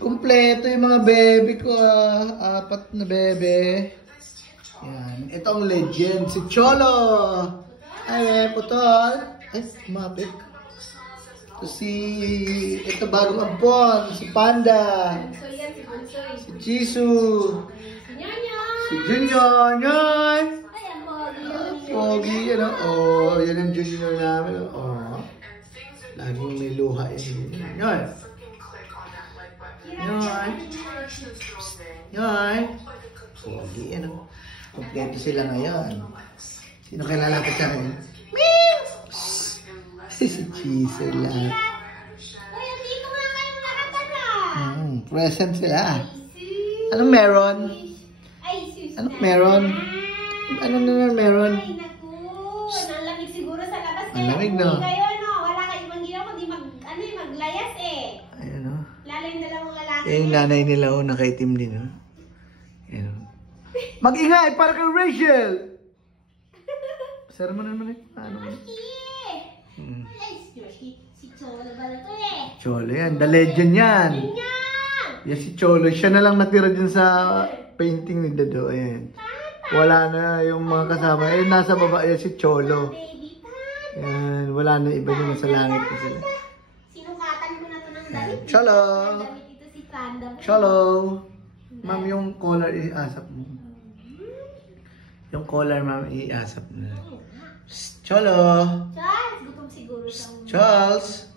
Kumpleto yung mga bebe ko, ah. 4 na bebe. Yan. Ito ang legend, si Cholo. Ay, putol. Ay, mapit. Ito bagong ampon, si Panda. Si Jisoo. Si Junior. Yan. Pogi, ano? Oh, yan ang Junior namin. Oh. Laging may luha yan. Yan. Yan. Pogi, ano? Kompleto sila ngayon. Sino kayo lalapit sa akin? Si Jisoo lang. Present sila. Anong meron? Anong meron? Ano naman meron? Ay, naku. Nalamig siguro sa labas. Malamig na. Kayo, no? Wala kayong ibang ginawa kundi maglayas eh. Ayun o. Lalo yung dalawang lalaki. Eh, yung nanay nila o, nakaitim din o. Ayun o. Mag-ingay para kay Rachel! Sara mo naman eh. Ano mo? Ay, si Cholo ba na to eh? Cholo yan. The legend yan. Yan si Cholo. Siya na lang natira dyan sa painting ni Dado. Ayan. Wala na yung mga kasama. Eh, nasa baba yan si Cholo. Yan. Wala na iba naman sa langit na sila. Sinukatan ko na to ng damit. Cholo! Damit ito si Panda. Cholo! Ma'am, yung collar iasap mo. Yung collar, ma'am, iasap na. Cholo! Charles, gutom siguro sa Charles!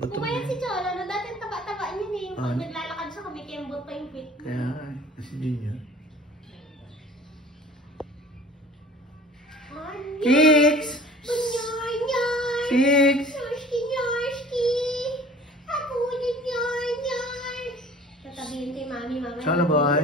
Gutom Kumayan na. si Cholo, no? Dati ang taba-taba niya eh. Yung pag naglalakad siya, kumikembot pa yung fit. Kaya, si Junior. Kicks! Nyoy! Kicks! Nyorski! Ako, nyoy! Tatabihin kay mami, mama. Cholo boy.